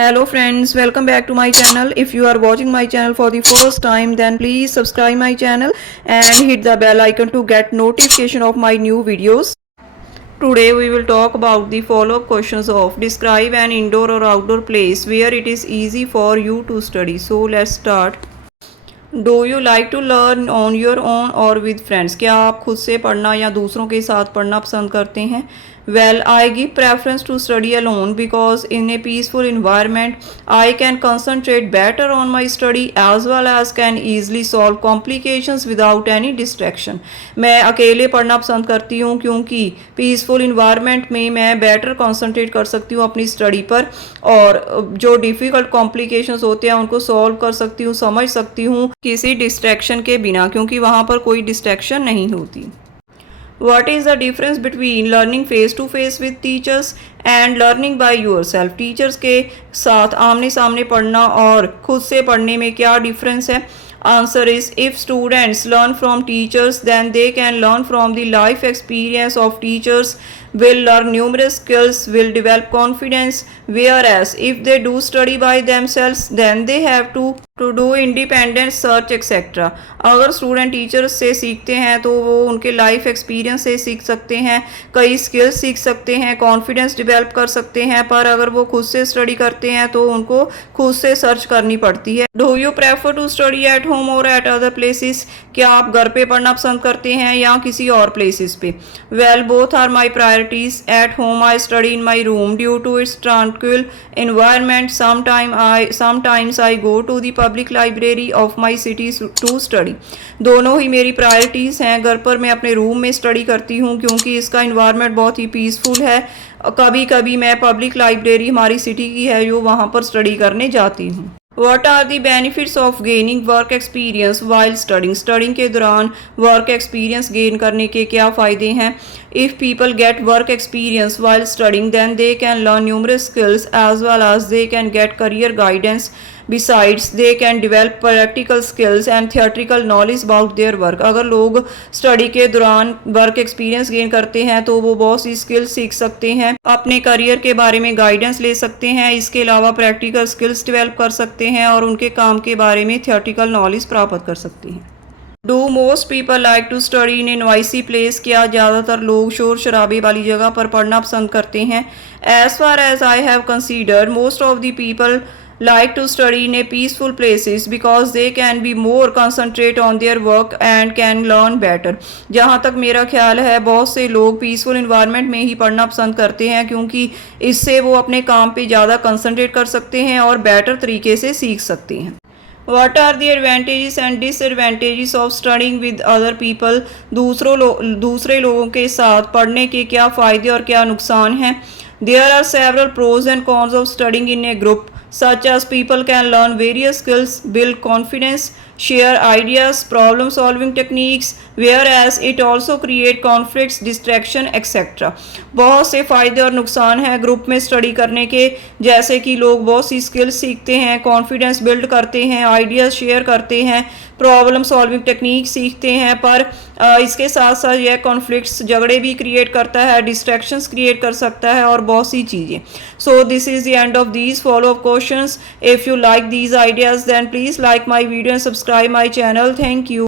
Hello friends, welcome back to my channel. If you are watching my channel for the first time, then please subscribe my channel and hit the bell icon to get notification of my new videos. Today we will talk about the follow-up questions of describe an indoor or outdoor place where it is easy for you to study. So let's start. Do you like to learn on your own or with friends? क्या आप खुद से पढ़ना या दूसरों के साथ पढ़ना पसंद करते हैं? Well, I give preference to study alone because in a peaceful environment I can concentrate better on my study as well as can easily solve complications without any distraction. मैं अकेले पढ़ना पसंद करती हूँ क्योंकि पीसफुल इन्वायरमेंट में मैं better concentrate कर सकती हूँ अपनी स्टडी पर और जो डिफ़िकल्ट कॉम्प्लिकेशंस होते हैं उनको सॉल्व कर सकती हूँ, समझ सकती हूँ किसी डिस्ट्रैक्शन के बिना, क्योंकि वहाँ पर कोई डिस्ट्रैक्शन नहीं होती. What is the difference between learning face to face with teachers and learning by yourself? Teachers के साथ आमने सामने पढ़ना और खुद से पढ़ने में क्या डिफरेंस है? Answer is, if students learn from teachers, then they can learn from the life experience of teachers, will learn numerous skills, will develop confidence, whereas if they do study by themselves, then they have to do independent search etc. अगर student teachers से सीखते हैं तो वो उनके life experience से सीख सकते हैं, कई स्किल्स सीख सकते हैं, कॉन्फिडेंस डेवलप कर सकते हैं, पर अगर वो खुद से स्टडी करते हैं तो उनको खुद से सर्च करनी पड़ती है. Do you prefer to study at home or at other places? क्या आप घर पे पढ़ना पसंद करते हैं या किसी और प्लेसेस पे? Well, both are my priorities. At home I study in my room due to its tranquil environment. Sometimes I go to the public library of my city to study. दोनों ही मेरी प्रायोरिटीज़ हैं. घर पर मैं अपने room में study करती हूँ क्योंकि इसका इन्वायरमेंट बहुत ही पीसफुल है. कभी कभी मैं पब्लिक लाइब्रेरी हमारी सिटी की है जो वहाँ पर स्टडी करने जाती हूँ. What are the benefits of gaining work experience while studying? Studying के दौरान वर्क एक्सपीरियंस गेन करने के क्या फ़ायदे हैं? If people get work experience while studying, then they can learn numerous skills as well as they can get career guidance. Besides, they can develop practical skills and theoretical knowledge about their work. अगर लोग study के दौरान work experience gain करते हैं तो वो बहुत सी skills सीख सकते हैं, अपने करियर के बारे में गाइडेंस ले सकते हैं, इसके अलावा प्रैक्टिकल स्किल्स डेवलप कर सकते हैं और उनके काम के बारे में थियोरेटिकल नॉलेज प्राप्त कर सकते हैं. Do most people like to study in a noisy place? क्या ज़्यादातर लोग शोर शराबे वाली जगह पर पढ़ना पसंद करते हैं? As far as I have considered, most of the people like to study in a peaceful places because they can be more concentrate on their work and can learn better. जहाँ तक मेरा ख्याल है बहुत से लोग पीसफुल इन्वायरमेंट में ही पढ़ना पसंद करते हैं क्योंकि इससे वो अपने काम पे ज़्यादा कंसंट्रेट कर सकते हैं और बेटर तरीके से सीख सकते हैं. What are the advantages and disadvantages of studying with other people? दूसरे लोगों के साथ पढ़ने के क्या फ़ायदे और क्या नुकसान हैं? There are several pros and cons of studying in a group, such as people can learn various skills, build confidence, share ideas, problem solving techniques, whereas it also create conflicts, distraction etc. बहुत से फ़ायदे और नुकसान हैं group में study करने के, जैसे कि लोग बहुत सी स्किल्स सीखते हैं, कॉन्फिडेंस बिल्ड करते हैं, आइडियाज़ शेयर करते हैं, प्रॉब्लम सॉल्विंग टेक्निक सीखते हैं, पर इसके साथ साथ यह कॉन्फ्लिक्ट्स, झगड़े भी क्रिएट करता है, डिस्ट्रैक्शंस क्रिएट कर सकता है और बहुत सी चीज़ें. So this is the end of these follow up questions. If you like these ideas then please like my video and subscribe my channel. Thank you.